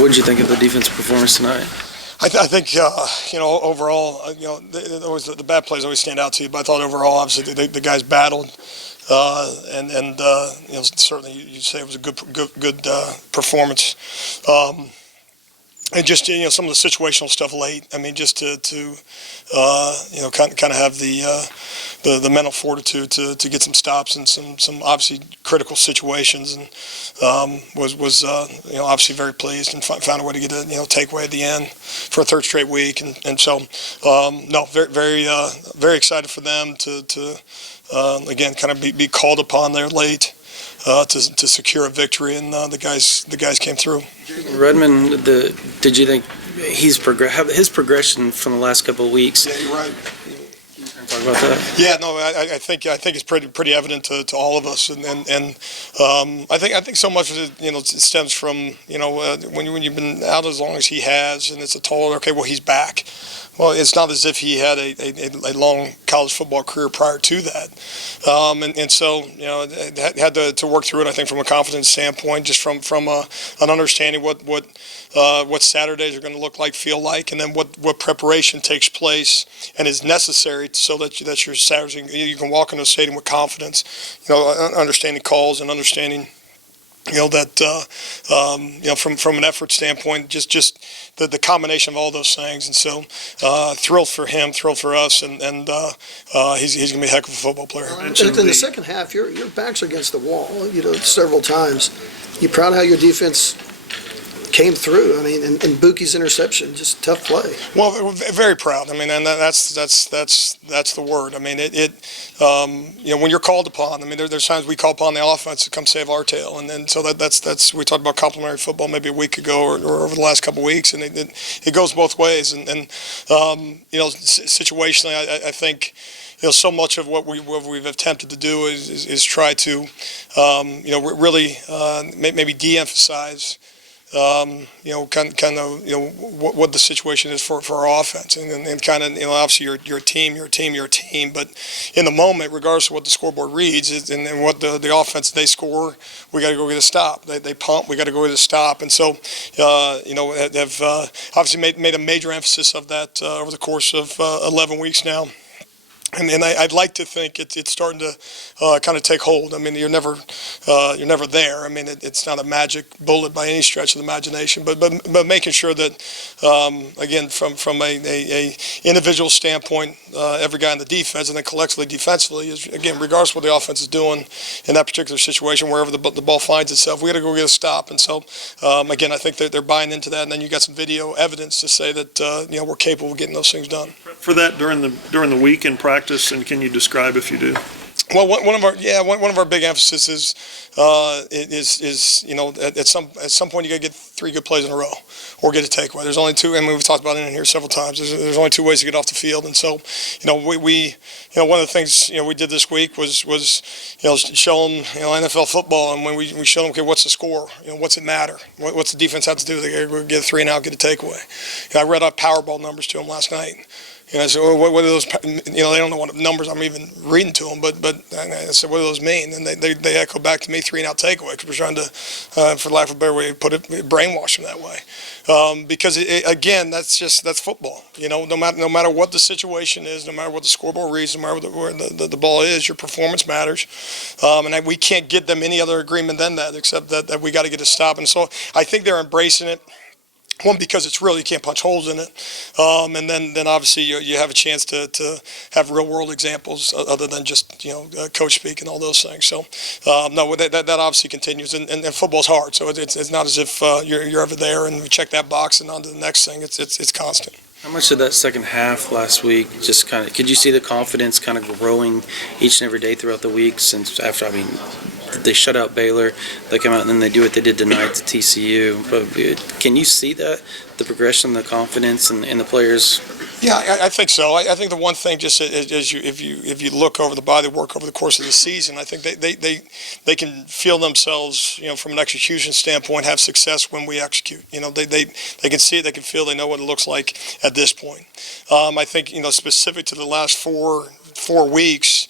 What did you think of the defense performance tonight? I think overall, the bad plays always stand out to you. But I thought overall, obviously, the guys battled, and certainly you say it was a good performance. And just some of the situational stuff late. I mean, just to kind of have the mental fortitude to get some stops in some obviously critical situations, and was obviously very pleased and found a way to get a takeaway at the end for a third straight week, and so very excited for them to again kind of be called upon there late. To secure a victory, and the guys came through. Redmond, did you think his progression from the last couple of weeks? Yeah, you're right. Talk about that. Yeah, no, I think it's pretty evident to all of us, and I think so much of it it stems from when you've been out as long as he has, and it's a total okay. Well, he's back. Well, it's not as if he had a long college football career prior to that, and so had to work through it. I think from a confidence standpoint, just from an understanding what Saturdays are going to look like, feel like, and then what preparation takes place and is necessary so that your Saturdays you can walk into a stadium with confidence, understanding calls and understanding. That from an effort standpoint, just the combination of all those things, and so thrilled for him, thrilled for us, and he's gonna be a heck of a football player. In the second half, your back's against the wall, several times. You proud of how your defense came through? I mean, and Buki's interception, just tough play. Well, very proud. I mean, and that's the word. I mean, when you're called upon. I mean, there's times we call upon the offense to come save our tail, and then so that's we talked about complementary football maybe a week ago or over the last couple of weeks, and it goes both ways. And situationally, I think. So much of what we've attempted to do is try to, really maybe de-emphasize. What the situation is for our offense, and kind of obviously you're a team, but in the moment, regardless of what the scoreboard reads, and what the offense they score, we got to go get a stop. They pump, we got to go get a stop, and so have obviously made a major emphasis of that over the course of 11 weeks now. And I'd like to think it's starting to kind of take hold. I mean, you're never there. I mean, it's not a magic bullet by any stretch of the imagination, but making sure that again from a individual standpoint, every guy in the defense, and then collectively defensively is again regardless of what the offense is doing in that particular situation, wherever the ball finds itself, we got to go get a stop. And so again, I think they're buying into that, and then you got some video evidence to say that we're capable of getting those things done. For that during the week in practice. And can you describe if you do? Well, one of our big emphasis is at some point you got to get 3 good plays in a row or get a takeaway. There's only 2, and we've talked about it in here several times. There's only 2 ways to get off the field, and so we one of the things we did this week was show them NFL football, and when we show them okay, what's the score, what's it matter, what's the defense have to do? They got to get a 3 and out, get a takeaway. I read out Powerball numbers to them last night. I said, well, what are those? They don't know what numbers I'm even reading to them, but I said, what do those mean? And they echo back to me 3 and out takeaway, because we're trying to, for lack of a better way to put it, brainwash them that way. Because again, that's football. No matter what the situation is, no matter what the scoreboard reads, no matter where the ball is, your performance matters. And we can't give them any other agreement than that, except that we got to get a stop. And so I think they're embracing it. One, because it's real, you can't punch holes in it, and then obviously you have a chance to have real world examples other than just coach speak and all those things. So no, that obviously continues, and football's hard, so it's not as if you're ever there and we check that box and on to the next thing. It's constant. How much did that second half last week just kind of? Could you see the confidence kind of growing each and every day throughout the week since after? I mean, they shut out Baylor, they come out and then they do what they did tonight to TCU. But can you see the progression, the confidence, and the players? Yeah, I think so. I think the one thing, just as if you look over the body of work over the course of the season, I think they can feel themselves, from an execution standpoint, have success when we execute. They can see it, they can feel, they know what it looks like at this point. I think specific to the last four weeks.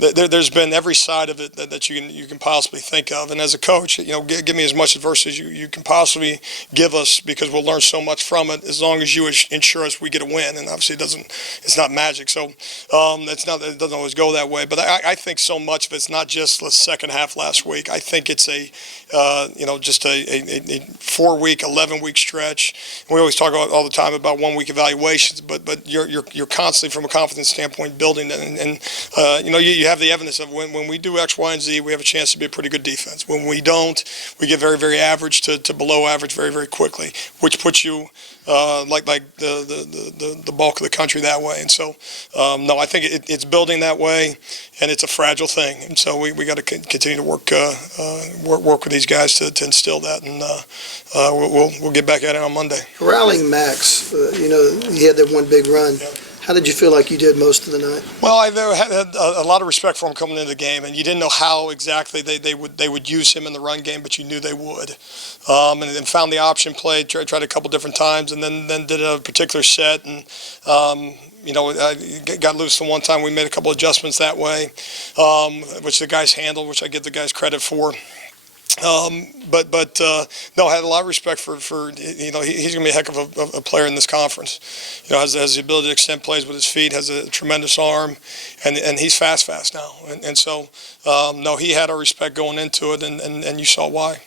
there's been every side of it that you can possibly think of. And as a coach, give me as much adversity as you can possibly give us, because we'll learn so much from it as long as you ensure us we get a win. And obviously it's not magic, so it doesn't always go that way. But I think so much of it's not just the second half last week. I think it's just a 4-week, 11-week stretch. We always talk all the time about 1-week evaluations, but you're constantly, from a confidence standpoint, building that. And you have the evidence of when we do X, Y, and Z, we have a chance to be a pretty good defense. When we don't, we get very, very average to below average very, very quickly, which puts you like the bulk of the country that way. And so, no, I think it's building that way, and it's a fragile thing. And so we got to continue to work with these guys to instill that, and we'll get back at it on Monday. Rallying Max, he had that one big run. Yeah. How did you feel like you did most of the night? Well, I had a lot of respect for him coming into the game, and you didn't know how exactly they would use him in the run game, but you knew they would. And then found the option play, tried a couple different times, and then did a particular set, and I got loose the one time. We made a couple adjustments that way, which the guys handled, which I give the guys credit for. No, I had a lot of respect for he's going to be a heck of a player in this conference. Has the ability to extend plays with his feet, has a tremendous arm, and he's fast now. And so, no, he had our respect going into it, and you saw why.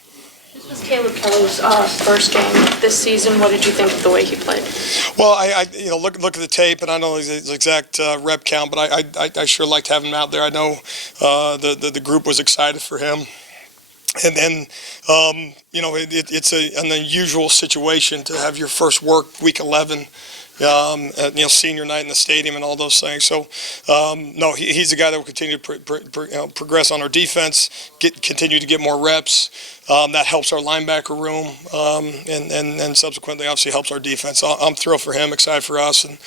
This was Caleb Kelly's first game this season. What did you think of the way he played? Well, I look at the tape, and I don't know his exact rep count, but I sure liked having him out there. I know the group was excited for him. And then, it's an unusual situation to have your first work week 11, senior night in the stadium and all those things. So, no, he's a guy that will continue to progress on our defense, continue to get more reps. That helps our linebacker room, and subsequently, obviously, helps our defense. I'm thrilled for him, excited for us, and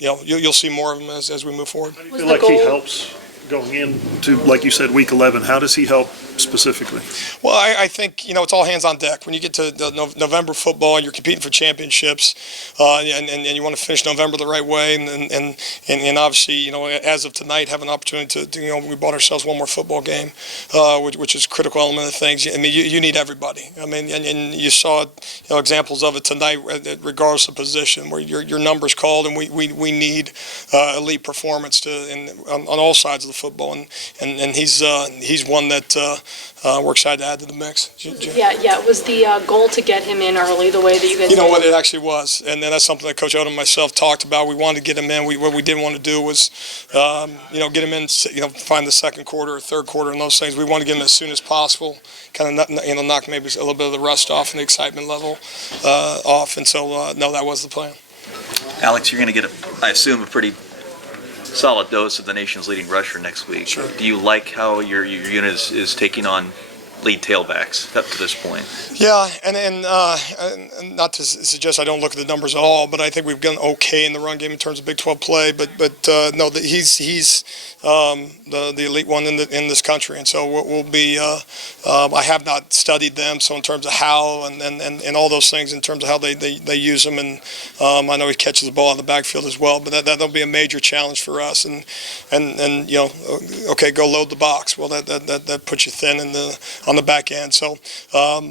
you'll see more of him as we move forward. How do you feel like he helps going into, like you said, week 11? How does he help specifically? Well, I think, it's all hands on deck. When you get to the November football and you're competing for championships, and you want to finish November the right way, and obviously, as of tonight, have an opportunity to we bought ourselves one more football game, which is a critical element of things. I mean, you need everybody. I mean, and you saw examples of it tonight, regardless of position, where your number's called, and we need elite performance on all sides of the football, and he's one that we're excited to add to the mix. Yeah. Was the goal to get him in early the way that you guys You know did? what, it actually was, and then that's something that Coach Odom and myself talked about. We wanted to get him in. What we didn't want to do was, get him in, find the second quarter or third quarter and those things. We wanted to get him as soon as possible, kind of, knock maybe a little bit of the rust off and the excitement level off, and so, no, that was the plan. Alex, you're going to get, I assume, a pretty solid dose of the nation's leading rusher next week. Sure. Do you like how your unit is taking on lead tailbacks up to this point? Yeah, and not to suggest I don't look at the numbers at all, but I think we've done okay in the run game in terms of Big 12 play. But no, he's the elite one in this country, and so we'll be. I have not studied them, so in terms of how and all those things, in terms of how they use them, and I know he catches the ball in the backfield as well. But that'll be a major challenge for us, and okay, go load the box. Well, that puts you thin on the back end. So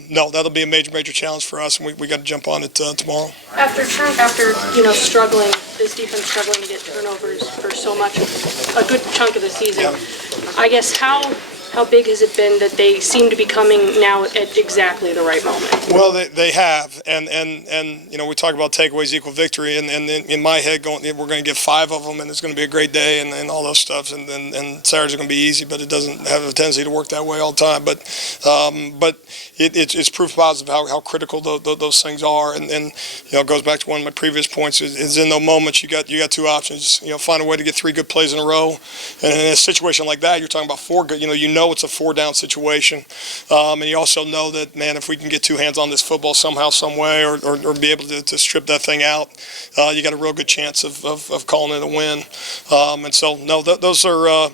no, that'll be a major challenge for us, and we got to jump on it tomorrow. After struggling, this defense struggling to get turnovers for so much, a good chunk of the season. Yeah. I guess how big has it been that they seem to be coming now at exactly the right moment? Well, they have, and we talk about takeaways equal victory, and in my head, we're going to get 5 of them, and it's going to be a great day, and all those stuff, and Saturdays are going to be easy, but it doesn't have a tendency to work that way all the time. But it's proof positive how critical those things are, and it goes back to one of my previous points. Is in those moments you got 2 options. Find a way to get 3 good plays in a row, and in a situation like that, you're talking about 4 good. know it's a 4-down situation, and you also know that, man, if we can get 2 hands on this football somehow, some way, or be able to strip that thing out, you got a real good chance of calling it a win. And so, no, those are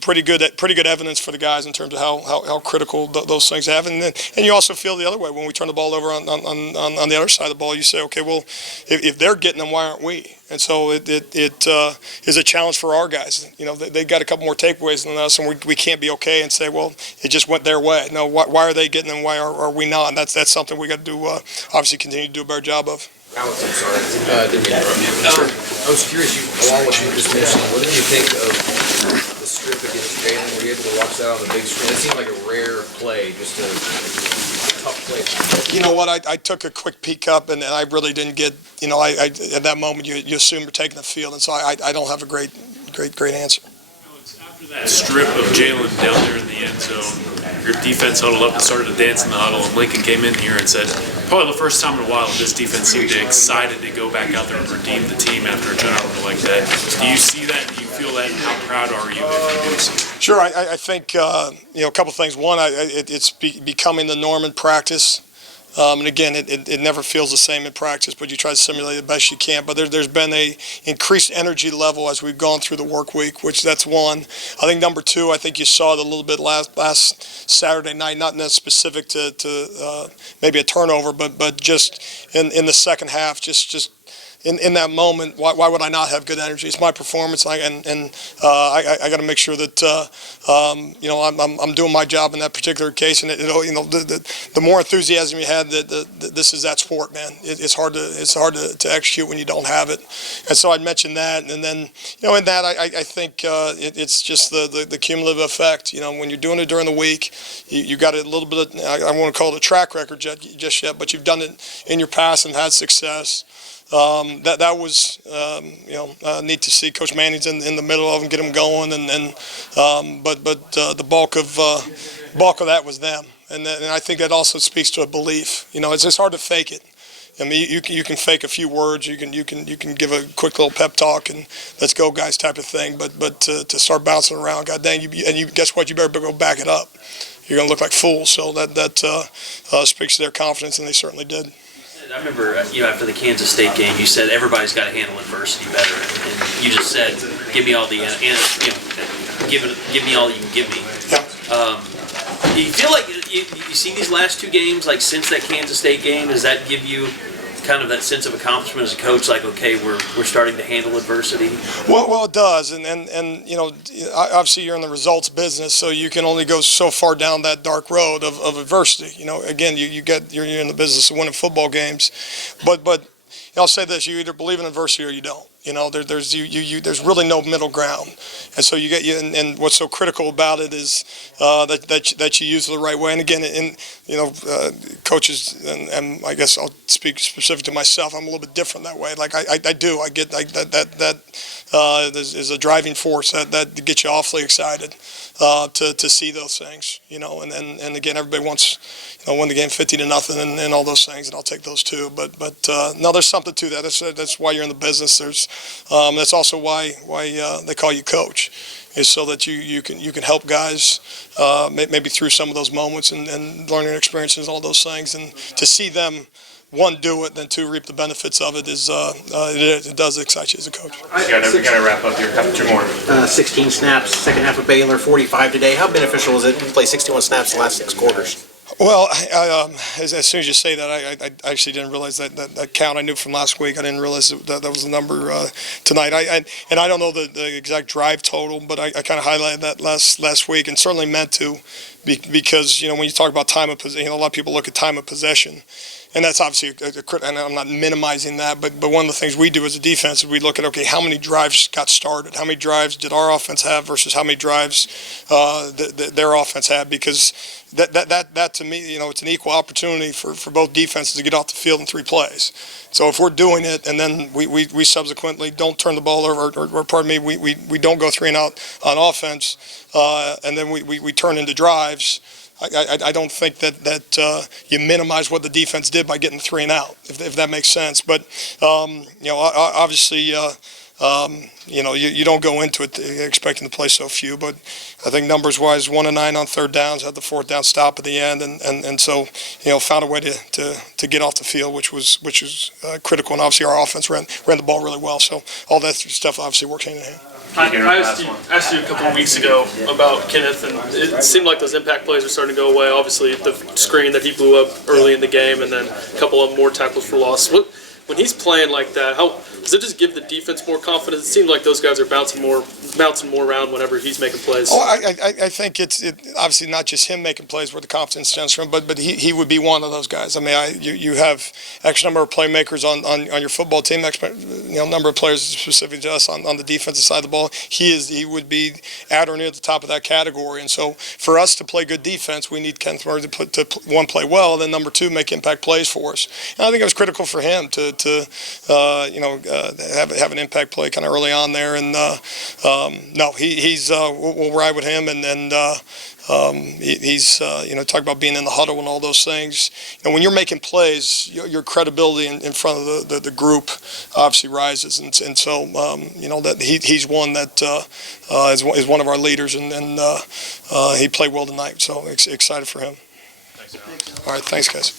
pretty good evidence for the guys in terms of how critical those things have. And you also feel the other way when we turn the ball over on the other side of the ball. You say, okay, well, if they're getting them, why aren't we? And so it is a challenge for our guys. You know, they got a couple more takeaways than us, and we can't be okay and say, well, it just went their way. No, why are they getting them? Why are we not? And that's something we got to do. Obviously, continue to do a better job of. Alex, I'm sorry. Didn't mean to interrupt you. I was curious, along what you just mentioned, what did you think of the strip against Jalen? Were you able to watch that on the big screen? It seemed like a rare play, just a tough play. You know what? I took a quick peek up, and I really didn't get. You know, I at that moment you assume you're taking the field, and so I don't have a great answer. After that strip of Jalen down there in the end zone, your defense huddled up and started to dance in the huddle, and Lincoln came in here and said, probably the first time in a while, this defense seemed excited to go back out there and redeem the team after a turnover like that. Do you see that? Do you feel that? And how proud are you if you do see it? Sure. I think, a couple things. One, it's becoming the norm in practice. And again, it never feels the same in practice, but you try to simulate the best you can. But there's been a increased energy level as we've gone through the work week, which that's one. I think number two, I think you saw it a little bit last Saturday night, not specific to maybe a turnover, but just in the second half, just in that moment, why would I not have good energy? It's my performance, I got to make sure that I'm doing my job in that particular case. And the more enthusiasm you have, this is that sport, man. It's hard to execute when you don't have it. And so I'd mention that, and then in that I think it's just the cumulative effect. When you're doing it during the week, you got a little bit of, I won't call it a track record just yet, but you've done it in your past and had success. That was neat to see. Coach Manning's in the middle of them, get them going, but the bulk of that was them, and I think that also speaks to a belief. It's just hard to fake it. I mean, you can fake a few words, you can give a quick little pep talk and let's go guys type of thing, but to start bouncing around, god dang, you guess what? You better go back it up. You're gonna look like fools. So that speaks to their confidence, and they certainly did. I remember, after the Kansas State game, you said everybody's got to handle adversity better, and you just said, "Give me all the, give me all you can give me." Do you feel like you see these last two games, like since that Kansas State game, does that give you kind of that sense of accomplishment as a coach? Like, okay, we're starting to handle adversity. Well, it does, and obviously you're in the results business, so you can only go so far down that dark road of adversity. Again, you're in the business of winning football games, but I'll say this: you either believe in adversity or you don't. There's really no middle ground, and so you get and what's so critical about it is that you use it the right way. And again, coaches, and I guess I'll speak specific to myself. I'm a little bit different that way. Like I get that is a driving force that gets you awfully excited to see those things. And again, everybody wants win the game 50-0 and all those things, and I'll take those too. But no, there's something to that. That's why you're in the business. That's also why they call you coach, is so that you can help guys maybe through some of those moments and learning experiences, all those things, and to see them, one, do it, then two, reap the benefits of it is it does excite you as a coach. We gotta wrap up here. Couple two more. 16 snaps, second half of Baylor, 45 today. How beneficial is it to play 61 snaps the last 6 quarters? Well, as soon as you say that, I actually didn't realize that count. I knew from last week. I didn't realize that was the number tonight. I don't know the exact drive total, but I kind of highlighted that last week, and certainly meant to, because when you talk about time of possession, a lot of people look at time of possession. And that's obviously and I'm not minimizing that, but one of the things we do as a defense is we look at, okay, how many drives got started? How many drives did our offense have versus how many drives their offense had? Because that to me, it's an equal opportunity for both defenses to get off the field in 3 plays. So if we're doing it and then we subsequently don't turn the ball over, or pardon me, we don't go 3 and out on offense, and then we turn into drives, I don't think that you minimize what the defense did by getting 3 and out, if that makes sense. But obviously You don't go into it expecting to play so few, but I think numbers-wise, 1 of 9 on third downs, had the fourth down stop at the end, and so found a way to get off the field, which was critical. And obviously our offense ran the ball really well, so all that stuff obviously works hand in hand. I asked you a couple of weeks ago about Kenneth, and it seemed like those impact plays were starting to go away. Obviously, the screen that he blew up early in the game, and then a couple of more tackles for loss. When he's playing like that, how does it just give the defense more confidence? It seems like those guys are bouncing more around whenever he's making plays. Oh, I think it's obviously not just him making plays where the confidence stems from, but he would be one of those guys. I mean, you have X number of playmakers on your football team, number of players specific to us on the defensive side of the ball. He would be at or near the top of that category. And so for us to play good defense, we need Kenneth Murray to play well, and then number 2, make impact plays for us. And I think it was critical for him to have an impact play kind of early on there. And no, he's we'll ride with him, and then he's talk about being in the huddle and all those things. When you're making plays, your credibility in front of the group obviously rises, and so that he's one that is one of our leaders, and he played well tonight. So excited for him. All right, thanks guys.